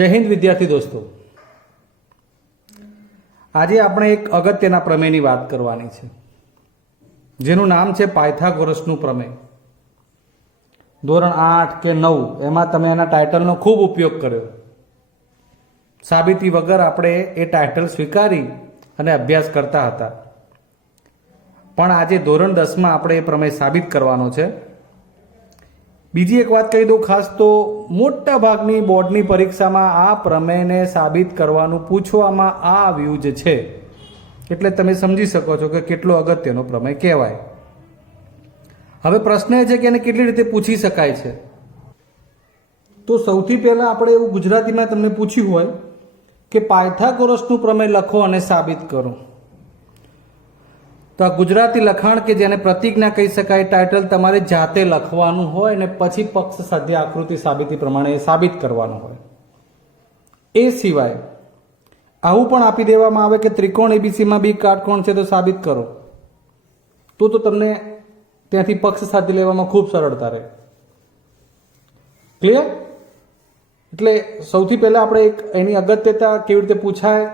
जय हिंद विद्यार्थी दोस्तों, आज આપણે એક અગત્યના પ્રમેયની વાત કરવાની છે જેનું નામ છે પાયથાગોરસનું પ્રમેય। ધોરણ 8 કે 9 એમાં તમે એના ટાઇટલનો ખૂબ ઉપયોગ કર્યો। સાબિતી વગર આપણે એ ટાઇટલ સ્વીકારી અને અભ્યાસ કરતા હતા, પણ આજે ધોરણ 10માં આપણે એ પ્રમેય સાબિત કરવાનો છે। બીજી એક વાત કહી દઉં ખાસ, તો મોટા ભાગની બોર્ડની પરીક્ષામાં આ પ્રમેયને સાબિત કરવાનું પૂછવામાં આવ્યું જ છે, એટલે તમે સમજી શકો છો કે કેટલો અગત્યનો પ્રમેય કહેવાય। હવે પ્રશ્ન એ છે કે એને કેટલી રીતે પૂછી શકાય છે। તો સૌથી પહેલા આપણે એવું ગુજરાતીમાં તમને પૂછ્યું હોય કે પાયથાગોરસનું પ્રમેય લખો અને સાબિત કરો, તો આ ગુજરાતી લખાણ કે જેને પ્રતિજ્ઞા કહી શકાય, ટાઇટલ તમારે જાતે લખવાનું હોય અને પછી પક્ષ સાધ્ય આકૃતિ સાબિતી પ્રમાણે સાબિત કરવાનું હોય। એ સિવાય આવું પણ આપી દેવામાં આવે કે ત્રિકોણ એબીસીમાં બી કાટકોણ છે તો સાબિત કરો, તો તમને ત્યાંથી પક્ષ સાધી લેવામાં ખૂબ સરળતા રહે। ક્લિયર? એટલે સૌથી પહેલા આપણે એક એની અગત્યતા કેવી રીતે પૂછાય,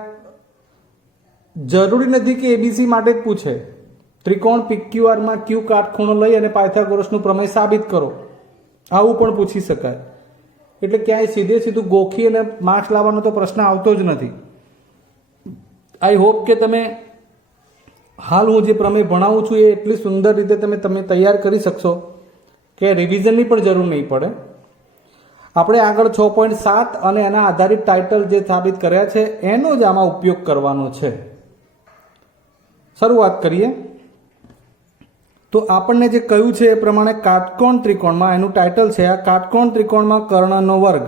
જરૂરી નથી કે એબીસી માટે જ પૂછે। ત્રિકોણ પીક્યુઆરમાં ક્યુ કાટખૂણો લઈ અને પાયથાગોરસનું પ્રમેય સાબિત કરો, આવું પણ પૂછી શકાય। એટલે ક્યાંય સીધું ગોખી અને માર્ક્સ લાવવાનો તો પ્રશ્ન આવતો જ નથી। આઈ હોપ કે તમે હાલ હું જે પ્રમેય ભણાવું છું એ એટલી સુંદર રીતે તમે તૈયાર કરી શકશો કે રિવિઝનની પણ જરૂર નહીં પડે। આપણે આગળ 6.7 અને એના આધારિત ટાઇટલ જે સાબિત કર્યા છે એનો જ આમાં ઉપયોગ કરવાનો છે। શરૂઆત કરીએ તો આપણને જે કહ્યું છે એ પ્રમાણે કાટકોણ ત્રિકોણમાં એનું ટાઇટલ છે આ કાટકોણ ત્રિકોણમાં કર્ણનો વર્ગ।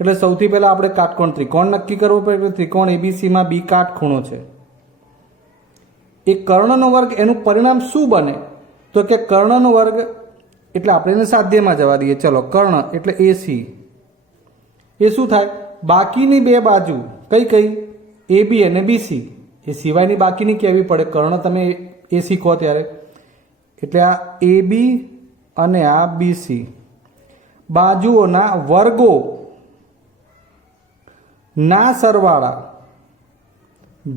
એટલે સૌથી પહેલા આપણે કાટકોણ ત્રિકોણ નક્કી કરવો પડે કે ત્રિકોણ એબીસીમાં બી કાટખૂણો છે। એ કર્ણનો વર્ગ એનું પરિણામ શું બને, તો કે કર્ણનો વર્ગ એટલે આપણે એને સાધ્યમાં જવા દઈએ। ચલો, કર્ણ એટલે એસી, એ શું થાય, બાકીની બે બાજુ કઈ કઈ, એબી અને બીસી, એ સિવાયની બાકીની કહેવી પડે, કર્ણ તમે એસી કહો ત્યારે। એટલે આ એબી અને આ બીસી બાજુઓના વર્ગો ના સરવાળા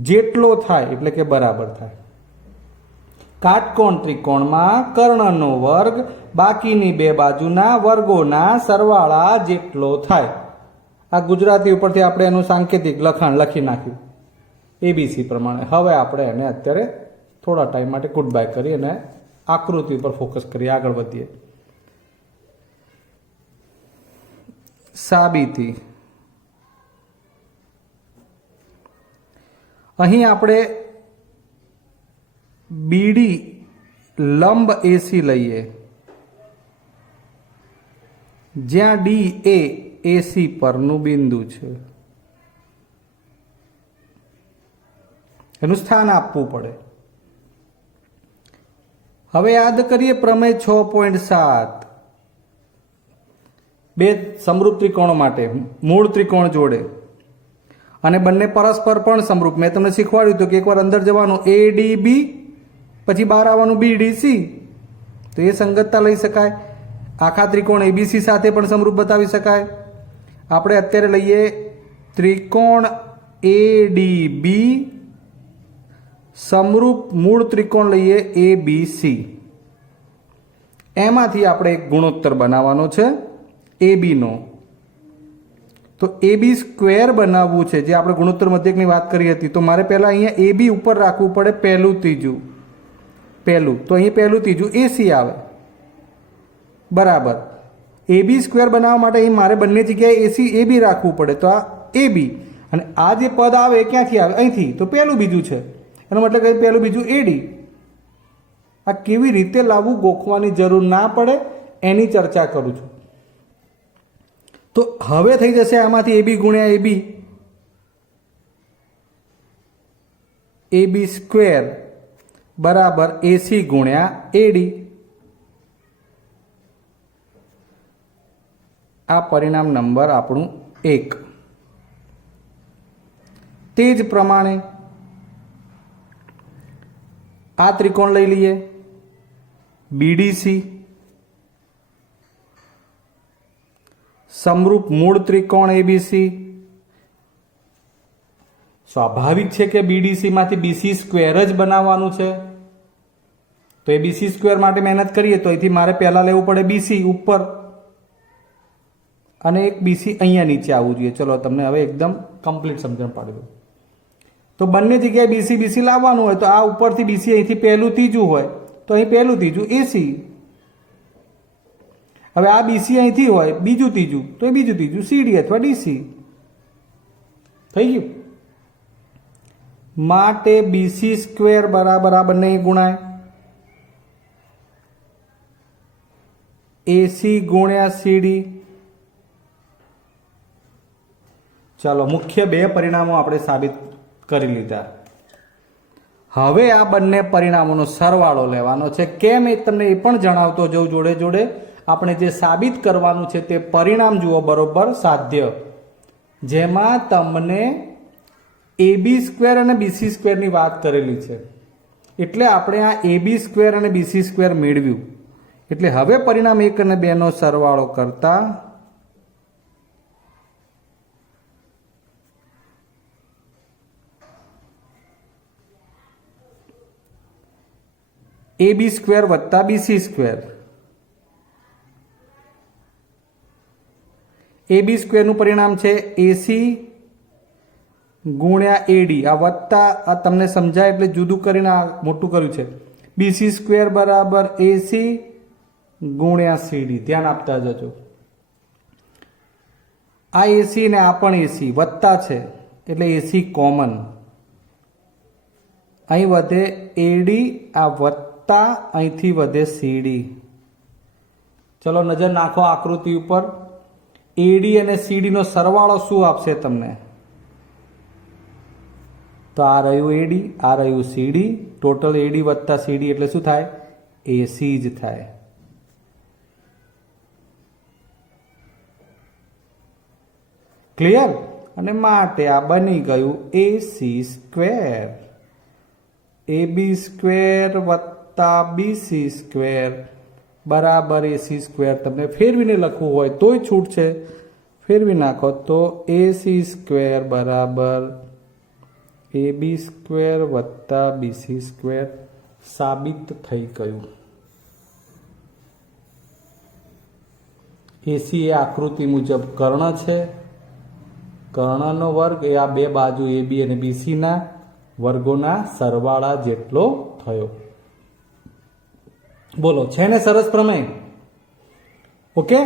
જેટલો થાય એટલે કે બરાબર થાય। કાટકોણ ત્રિકોણમાં કર્ણનો વર્ગ બાકીની બે બાજુના વર્ગોના સરવાળા જેટલો થાય। આ ગુજરાતી ઉપરથી આપણે એનું સાંકેતિક લખાણ લખી નાખ્યું એબીસી પ્રમાણે। હવે આપણે એને અત્યારે થોડા ટાઈમ માટે ગુડ બાય કરી અને આકૃતિ ઉપર ફોકસ કરીએ, આગળ વધીએ। સાબિતી, અહીં આપણે બીડી લંબ એસી લઈએ, જ્યાં ડી એ એસી પરનું બિંદુ છે, એનું સ્થાન આપવું પડે। હવે યાદ કરીએ પ્રમેય 6.7 બે સમરૂપ ત્રિકોણો માટે મૂળ ત્રિકોણ જોડે અને બંને પરસ્પર પણ સમરૂપ। મેં તમને શીખવાડ્યું હતું કે એકવાર અંદર જવાનું એ ડી બી, પછી બહાર આવવાનું બી ડી સી, તો એ સંગતતા લઈ શકાય। આખા ત્રિકોણ એબીસી સાથે પણ સમરૂપ બતાવી શકાય। આપણે અત્યારે લઈએ ત્રિકોણ એ ડી બી સમરૂપ મૂળ ત્રિકોણ લઈએ એ બી સી, એમાંથી આપણે એક ગુણોત્તર બનાવવાનો છે એ બી નો। તો એ બી સ્ક્વેર બનાવવું છે, જે આપણે ગુણોત્તર મધ્યકની વાત કરી હતી, તો મારે પહેલા અહીંયા એ બી ઉપર રાખવું પડે પહેલું ત્રીજું, તો અહીં પહેલું ત્રીજું એસી આવે બરાબર। એ બી સ્ક્વેર બનાવવા માટે અહીં મારે બંને જગ્યાએ એસી એ બી રાખવું પડે, તો આ એ બી અને આ જે પદ આવે એ ક્યાંથી આવે, અહીંથી, તો પહેલું બીજું છે, એનો મતલબ કે પહેલું બીજું એડી। આ કેવી રીતે લાવવું ગોખવાની જરૂર ના પડે એની ચર્ચા કરું છું। તો હવે થઈ જશે આમાંથી એબી ગુણ્યા એબી, એબી સ્ક્વેર બરાબર એસી ગુણ્યા એડી। આ પરિણામ નંબર આપણું 1। તે જ પ્રમાણે આ ત્રિકોણ લઈ લઈએ બીડીસી, સમરૂપ મૂળ ત્રિકોણ એબીસી સ્વાભાવિક છે કે BDC માંથી BC સ્ક્વેર જ બનાવવાનું છે, તો એ BC સ્ક્વેર માટે મહેનત કરીએ તો અહીંથી મારે પહેલા લેવું પડે BC ઉપર અને એક BC અહીંયા નીચે આવવું જોઈએ. ચલો તમને હવે એકદમ કમ્પ્લીટ સમજણ પાડી દઉં. તો બંને જગ્યાએ BC લાવવાનું હોય તો આ ઉપરથી BC અહીંથી પહેલું ત્રીજું હોય તો અહીં પહેલું ત્રીજું AC. હવે આ BC અહીંથી હોય બીજું ત્રીજું તો એ બીજું ત્રીજું CD અથવા DC થઈ ગયું. માટે BC સ્ક્વેર બરાબર આ બંને ગુણાય AC ગુણ્યા CD. ચાલો મુખ્ય બે પરિણામો આપણે સાબિત કરી લીધા. હવે આ બંને પરિણામોનો સરવાળો લેવાનો છે. કેમ એ તમને એ પણ જણાવતો જઉં જોડે જોડે આપણે જે સાબિત કરવાનું છે તે પરિણામ જુઓ બરોબર સાધ્ય, જેમાં તમને AB સ્ક્વેર અને BC સ્ક્વેરની વાત કરેલી છે એટલે આપણે આ AB સ્ક્વેર અને BC સ્ક્વેર મેળવ્યું. એટલે હવે પરિણામ 1 અને 2 નો સરવાળો કરતા AB સ્ક્વેર વત્તા BC સ્ક્વેર. AB સ્ક્વેરનું પરિણામ છે AC ગુણ્યા AD. આ વત્તા આ તમને સમજાય એટલે જુદું કરીને આ મોટું કર્યું છે. BC સ્ક્વેર બરાબર AC ગુણ્યા CD. ધ્યાન આપતા જજો. આ AC ને આ પણ AC વત્તા છે એટલે AC કોમન. અહીં વધે AD, આ વત્તા અહીંથી વધે CD. ચલો નજર નાખો આકૃતિ ઉપર. AD અને CD નો સરવાળો શું આપશે તમને? તો આ રહ્યું AD, આ રહ્યું CD. ટોટલ AD વત્તા CD એટલે શું થાય? AC જ થાય. ક્લિયર? અને માટે આ બની ગયું AC સ્ક્વેર. AB સ્ક્વેર વત્તા BC સ્ક્વેર બરાબર AC સ્ક્વેર. તમને ફેરવીને લખવું હોય તોય છૂટ છે, ફેરવી નાખો તો AC સ્ક્વેર બરાબર AB સ્ક્વેર વત્તા BC સ્ક્વેર સાબિત થઈ ગયું. AC એ આકૃતિ મુજબ કર્ણ છે. કર્ણનો વર્ગ એ આ બે બાજુ AB અને BC ના વર્ગોના સરવાળા જેટલો થયો. બોલો, છે ને સરસ પ્રમેય? ઓકે,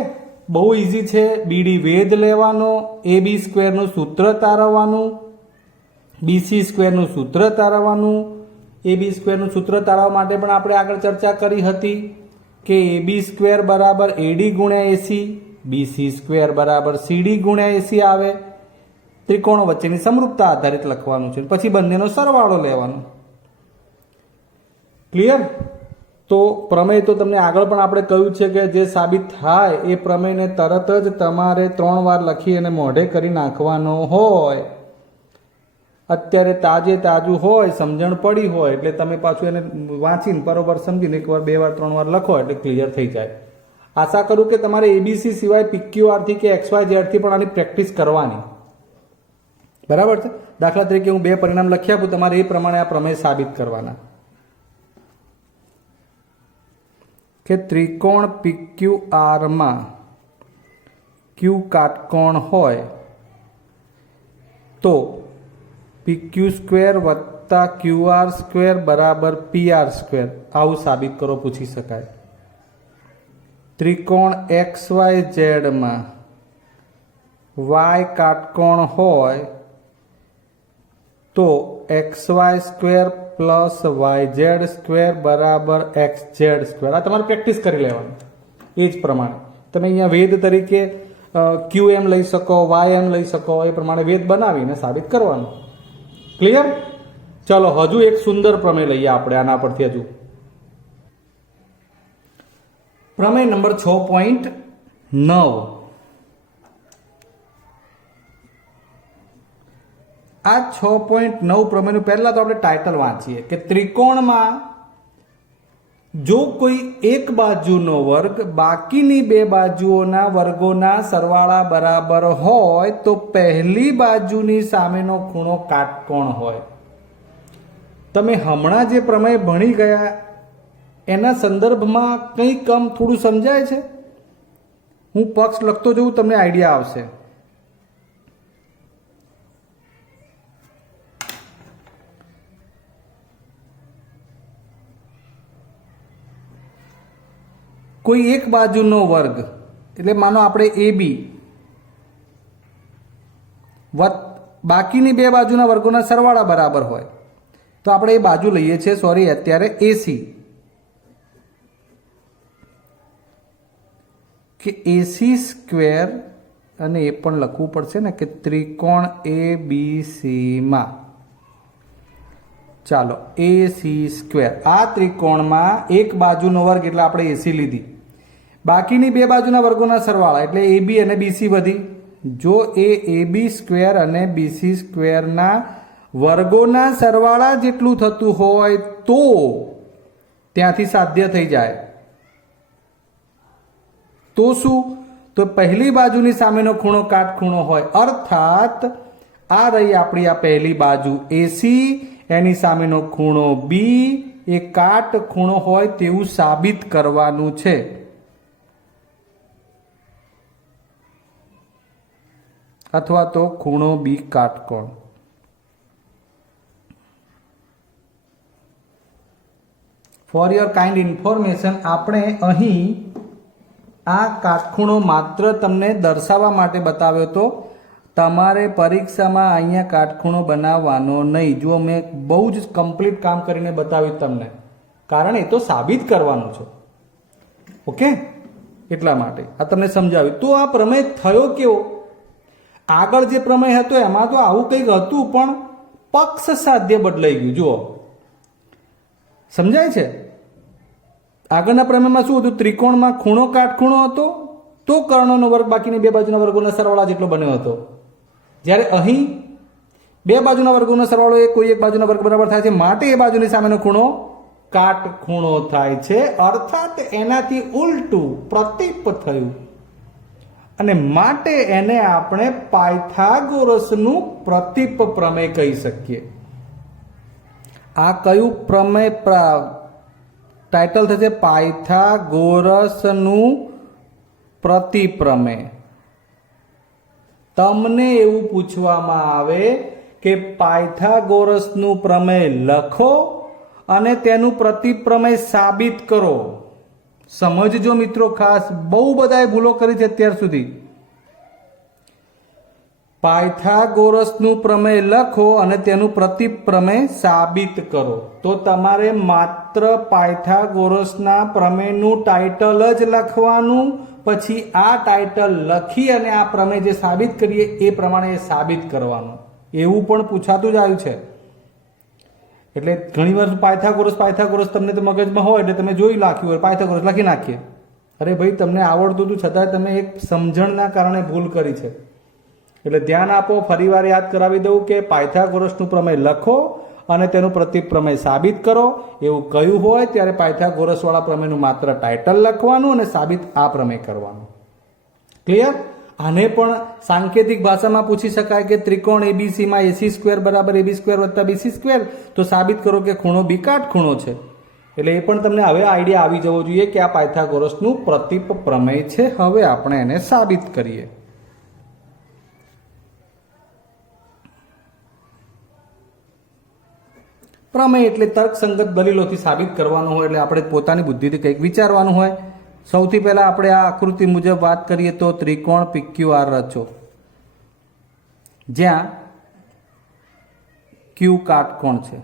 બહુ ઈઝી છે. BD વેધ લેવાનો, AB સ્ક્વેરનું સૂત્ર તારવવાનું, BC સ્ક્વેરનું સૂત્ર તારવવાનું. AB સ્ક્વેરનું સૂત્ર તારવવા માટે પણ આપણે આગળ ચર્ચા કરી હતી કે AB સ્ક્વેર બરાબર AD ગુણ્યા AC, BC સ્ક્વેર બરાબર CD ગુણ્યા AC આવે. ત્રિકોણો વચ્ચેની સમરૂપતા આધારિત લખવાનું છે, પછી બંનેનો સરવાળો લેવાનો. ક્લિયર? તો પ્રમેય તો તમને આગળ પણ આપણે કહ્યું છે કે જે સાબિત થાય એ પ્રમેયને તરત જ તમારે 3 વાર લખી અને મોઢે કરી નાખવાનો હોય. અત્યારે તાજે તાજું હોય, સમજણ પડી હોય એટલે તમે પાછું એને વાંચીને બરોબર સમજીને 1 વાર 2 વાર 3 વાર લખો એટલે ક્લિયર થઈ જાય. આશા કરું કે તમારે ABC સિવાય PQR થી કે XYZ થી પણ આની પ્રેક્ટિસ કરવાની. બરાબર છે? દાખલા તરીકે હું 2 પરિણામ લખી આપું, તમારે એ પ્રમાણે આ પ્રમેય સાબિત કરવાના કે ત્રિકોણ PQR માં Q કાટકોણ હોય તો PQ સ્ક્વેર વત્તા QR સ્ક્વેર બરાબર PR સ્ક્વેર. આવું સાબિત કરો, પૂછી શકાય. ત્રિકોણ XYZ માં Y કાટકોણ હોય તો XY square plus YZ square બરાબર XZ સ્ક્વેર. આ તમારે પ્રેક્ટિસ કરી લેવાનું. એ જ પ્રમાણે તમે અહીંયા વેદ તરીકે QM લઈ શકો, YM લઈ શકો, એ પ્રમાણે વેદ બનાવીને સાબિત કરવાનું. ક્લિયર? ચલો હજુ એક સુંદર પ્રમેય લઈએ આપણે આના પરથી. હજુ પ્રમેય નંબર 6.9. આ 6.9 પ્રમેયનું પહેલા તો આપણે ટાઇટલ વાંચીએ કે ત્રિકોણમાં જો કોઈ એક બાજુનો વર્ગ બાકીની બે બાજુઓના વર્ગોના સરવાળા બરાબર હોય તો પહેલી બાજુની સામેનો ખૂણો કાટકોણ હોય. તમે હમણાં જે પ્રમેય ભણી ગયા એના સંદર્ભમાં કંઈ કમ થોડું સમજાય છે? હું પક્ષ લખતો જઉં, તમને આઈડિયા આવશે. કોઈ એક બાજુનો વર્ગ એટલે માનો આપણે AB બાકીની બે બાજુના વર્ગોના સરવાળા બરાબર હોય તો આપણે એ બાજુ લઈએ છીએ, સોરી અત્યારે AC, કે AC સ્ક્વેર, અને એ પણ લખવું પડશે ને કે ત્રિકોણ ABC માં, ચાલો AC સ્ક્વેર, આ ત્રિકોણમાં એક બાજુનો વર્ગ એટલે આપણે AC લીધી, બાકીની બે બાજુના વર્ગોના સરવાળા એટલે AB અને BC વધી. જો એ AB સ્ક્વેર અને BC સ્ક્વેરના વર્ગોના સરવાળા જેટલું થતું હોય તો ત્યાંથી સાધ્ય થઈ જાય. તો શું? તો પહેલી બાજુની સામેનો ખૂણો કાટખૂણો હોય, અર્થાત આ રહી આપણી આ પહેલી બાજુ AC, એની સામેનો ખૂણો B એ કાટખૂણો હોય તેવું સાબિત કરવાનું છે. અથવા તો ખૂણો B કાટકોણ. ફોર યોર કાઇન્ડ ઇન્ફોર્મેશન, આપણે અહીં આ કાટખૂણો માત્ર તમને દર્શાવવા માટે બતાવ્યો હતો. તમારે પરીક્ષામાં અહીંયા કાટખૂણો બનાવવાનો નહીં. જો મેં બહુ જ કમ્પ્લીટ કામ કરીને બતાવ્યું તમને, કારણ એ તો સાબિત કરવાનું છે. ઓકે, એટલા માટે આ તમને સમજાવ્યું. તો આ પ્રમેય થયો કેવો? આગળ જે પ્રમેય હતો એમાં તો આવું કંઈક હતું, પણ પક્ષ સાધ્ય બદલાઈ ગયું. જુઓ, સમજાય છે? આગળના પ્રમેયમાં શું હતું? ત્રિકોણમાં ખૂણો કાટખૂણો હતો તો કર્ણનો વર્ગ બાકીની બે બાજુના વર્ગોના સરવાળા જેટલો બન્યો હતો. જ્યારે અહીં બે બાજુના વર્ગોનો સરવાળો એ કોઈ એક બાજુના વર્ગ બરાબર થાય છે, માટે એ બાજુની સામેનો ખૂણો કાટખૂણો થાય છે. અર્થાત એનાથી ઉલટું પ્રતીપ થયું, અને માટે એને આપણે પાયથાગોરસનું પ્રતીપ પ્રમેય કહી શકીએ. આ કયું પ્રમેય ટાઇટલ થશે? પાયથાગોરસનું પ્રતિપ્રમેય. તમને એવું પૂછવામાં આવે કે પાયથાગોરસનું પ્રમેય લખો અને તેનું પ્રતિપ્રમેય સાબિત કરો. સમજજો મિત્રો, ખાસ બહુ બધાએ ભૂલો કરી છે અત્યાર સુધી. પાયથાગોરસનું પ્રમેય લખો અને તેનું પ્રતિપ્રમેય સાબિત કરો. તો તમારે માત્ર પાયથાગોરસના પ્રમેયનું ટાઇટલ જ લખવાનું, પછી આ ટાઇટલ લખી અને આ પ્રમેય જે સાબિત કરીએ એ પ્રમાણે સાબિત કરવાનું. એવું પણ પૂછાતું જ આવ્યું છે. એટલે ઘણી વાર પાયથાગોરસ તમને તો મગજમાં હોય એટલે તમે જોઈ નાખ્યું હોય, પાયથાગોરસ લખી નાખીએ. અરે ભાઈ, તમને આવડતું હતું છતાંય તમે એક સમજણના કારણે ભૂલ કરી છે. એટલે ધ્યાન આપો. ફરીવાર યાદ કરાવી દઉં કે પાયથાગોરસનું પ્રમેય લખો અને તેનું પ્રતિપ્રમેય સાબિત કરો. એવું કહ્યું હોય ત્યારે પાયથાગોરસ વાળા પ્રમેયનું માત્ર ટાઇટલ લખવાનું અને સાબિત આ પ્રમેય કરવાનું. ક્લિયર? આને પણ સાંકેતિક ભાષામાં પૂછી શકાય કે ત્રિકોણ ABC માં AC સ્ક્વેર બરાબર AB સ્ક્વેર વત્તા BC સ્ક્વેર, તો સાબિત કરો કે ખૂણો B કાટખૂણો છે. એટલે એ પણ તમને હવે આઈડિયા આવી જવો જોઈએ કે આ પાયથાગોરસનું પ્રતીપ પ્રમેય છે. હવે આપણે એને સાબિત કરીએ. પ્રમેય એટલે તર્કસંગત દલીલોથી સાબિત કરવાનું હોય, એટલે આપણે પોતાની બુદ્ધિથી કંઈક વિચારવાનું હોય. સૌથી પહેલા આપણે આ આકૃતિ મુજબ વાત કરીએ તો ત્રિકોણ PQR રચો, જ્યાં Q કાટકોણ છે.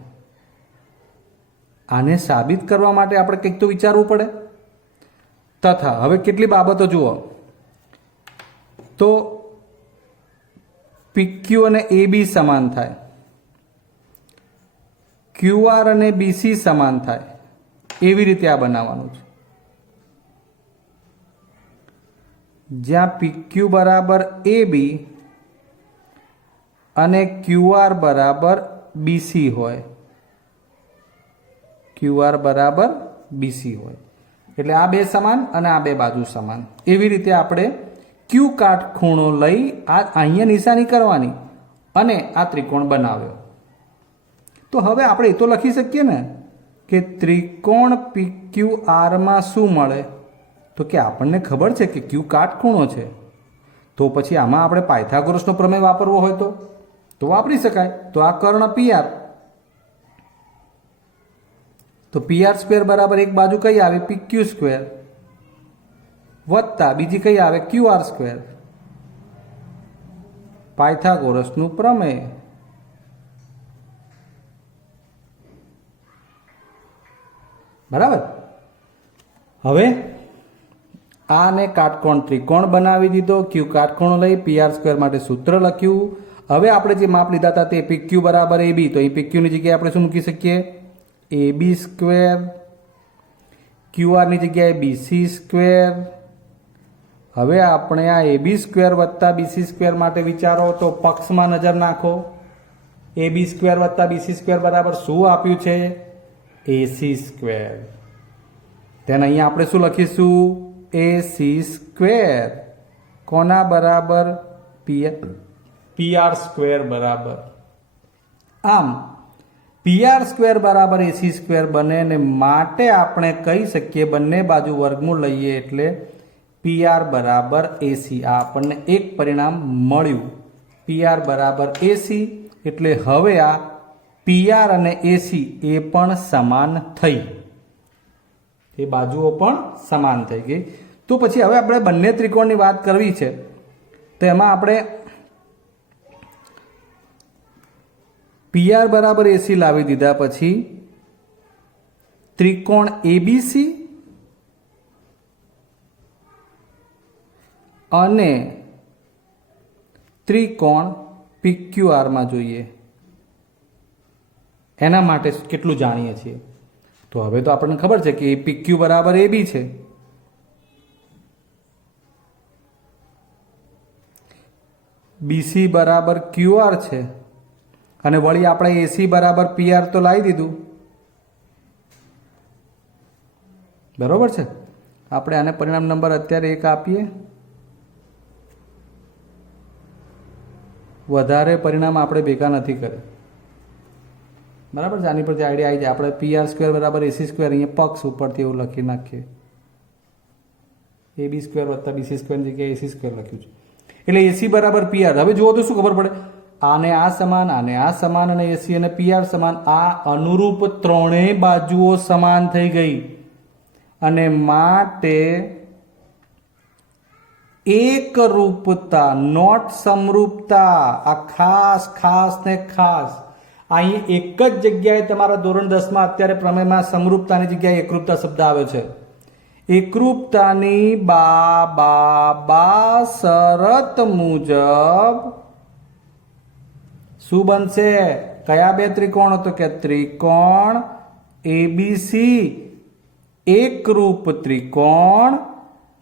આને સાબિત કરવા માટે આપણે કંઈક તો વિચારવું પડે. તથા હવે કેટલી બાબતો જુઓ તો PQ અને AB સમાન થાય, QR અને BC સમાન થાય, એવી રીતે આ બનાવવાનું છે. જ્યાં PQ બરાબર AB અને QR બરાબર BC હોય, QR બરાબર બીસી હોય. એટલે આ બે સમાન અને આ બે બાજુ સમાન. એવી રીતે આપણે ક્યુ કાટખૂણો લઈ અહીંયા નિશાની કરવાની અને આ ત્રિકોણ બનાવ્યો. તો હવે આપણે એ તો લખી શકીએ ને કે ત્રિકોણ PQRમાં શું મળે? તો કે આપણને ખબર છે કે ક્યુ કાટખૂણો છે. તો પછી આમાં આપણે પાયથાગોરસનો પ્રમેય વાપરવો હોય તો વાપરી શકાય. તો આ કર્ણ PR, તો PR² બરાબર એક બાજુ કઈ આવે PQ² વત્તા બીજી કઈ આવે QR², પાયથાગોરસનું પ્રમેય. બરાબર. હવે આને કાટકોણ ત્રિકોણ બનાવી દીધો. ક્યુ કાટકોણ લઈ PR² માટે સૂત્ર લખ્યું. હવે આપણે જે માપ લીધા હતા તે PQ બરાબર AB, તો અહીં PQ ની જગ્યાએ આપણે શું મૂકી શકીએ? AB². QR ની જગ્યાએ BC². હવે આપણે આ AB² વત્તા BC² માટે વિચારો તો પક્ષમાં નજર નાખો. AB² વત્તા BC² બરાબર શું આપ્યું છે? AC². તેને અહીંયા આપણે શું લખીશું? AC². કોના બરાબર? PR² બરાબર. આમ PR² બરાબર AC² બને ને માટે આપણે કહી શકીએ બંને બાજુ વર્ગમૂળ લઈએ એટલે PR બરાબર AC. આ આપણને એક પરિણામ મળ્યું. PR બરાબર AC એટલે હવે આ PR અને AC એ પણ સમાન થઈ. એ બાજુઓ પણ સમાન થઈ ગઈ. તો પછી હવે આપણે બંને ત્રિકોણની વાત કરવી છે. તો એમાં આપણે PR બરાબર AC લાવી દીધા પછી ત્રિકોણ ABC અને ત્રિકોણ PQRમાં જોઈએ. એના માટે કેટલું જાણીએ છીએ? તો હવે તો આપણને ખબર છે કે PQ બરાબર AB છે. BC બરાબર QR છે અને વળી આપણે AC બરાબર PR તો લાવી દીધું. બરોબર છે. આપણે આને પરિણામ નંબર અત્યારે 1 આપીએ. વધારે પરિણામ આપણે ભેગા નથી કરે. બરાબર છે. આની પરથી આઈડિયા આવી જાય. આપણે PR² બરાબર AC² અહીંયા પક્ષ ઉપરથી એવું લખી નાખીએ. AB² વત્તા BC² ની જગ્યાએ AC² લખ્યું છે. એટલે AC બરાબર PR. હવે જુઓ તો શું ખબર પડે? આને આ સમાન, આને આ સમાન અને AC અને PR સમાન. આ અનુરૂપ ત્રણેય બાજુઓ સમાન થઈ ગઈ અને માટે એકરૂપતા, નોટ સમરૂપતા. આ ખાસ ને ખાસ અહીં એક જ જગ્યાએ તમારા ધોરણ 10માં અત્યારે પ્રમેયમાં સમરૂપતાની જગ્યાએ એકરૂપતા શબ્દ આવ્યો છે. એકરૂપતાની બા શરત મુજબ શું બનશે? કયા બે ત્રિકોણ? તો કે ત્રિકોણ ABC એકરૂપ ત્રિકોણ.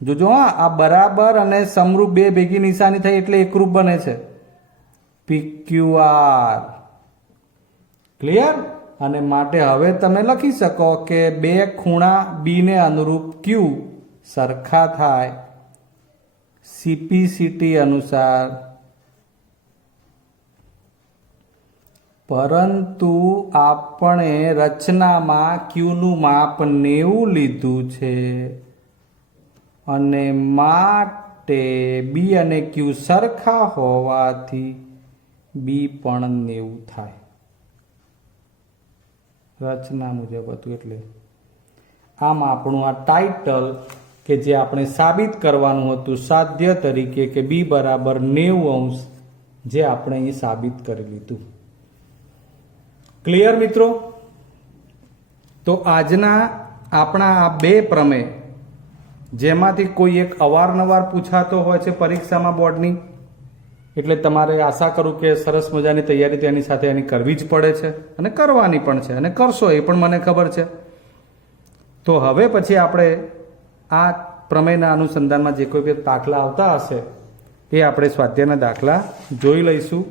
જોજો આ બરાબર અને સમરૂપ બે ભેગી નિશાની થઈ એટલે એકરૂપ બને છે. PQR. ક્લિયર? અને માટે હવે તમે લખી શકો કે બે ખૂણા B ને અનુરૂપ Q સરખા થાય CPCT અનુસાર, પરંતુ આપણે રચનામાં Q નું માપ 90 લીધું છે અને માટે B અને Q સરખા હોવાથી B પણ 90 થાય. રચના મુજબ હતું એટલે. આમ આપણું આ ટાઇટલ કે જે આપણે સાબિત કરવાનું હતું સાધ્ય તરીકે કે B બરાબર 90°, જે આપણે અહીં સાબિત કરી લીધું. ક્લિયર મિત્રો? તો આજના આપણા આ બે પ્રમેય જેમાંથી કોઈ એક અવારનવાર પૂછાતો હોય છે પરીક્ષામાં બોર્ડની, એટલે તમારે આશા કરું કે સરસ મજાની તૈયારી તેની સાથે એની કરવી જ પડે છે અને કરવાની પણ છે અને કરશો એ પણ મને ખબર છે. તો હવે પછી આપણે આ પ્રમેયના અનુસંધાનમાં જે કોઈ બી દાખલા આવતા હશે એ આપણે સ્વાધ્યાયના દાખલા જોઈ લઈશું.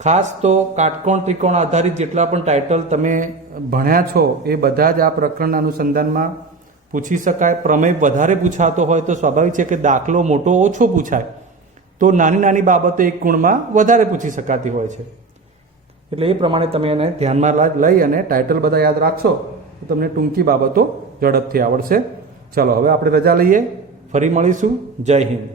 ખાસ તો કાટકોણ ત્રિકોણ આધારિત જેટલા પણ ટાઇટલ તમે ભણ્યા છો એ બધા જ આ પ્રકરણના અનુસંધાનમાં પૂછી શકાય. પ્રમેય વધારે પૂછાતો હોય તો સ્વાભાવિક છે કે દાખલો મોટો ઓછો પૂછાય, તો નાની નાની બાબતો એક ગુણમાં વધારે પૂછી શકાતી હોય છે. એટલે એ પ્રમાણે તમે એને ધ્યાનમાં લઈ અને ટાઇટલ બધા યાદ રાખશો તો તમને ટૂંકી બાબતો ઝડપથી આવડશે. ચલો હવે આપણે રજા લઈએ, ફરી મળીશું. જય હિન્દ.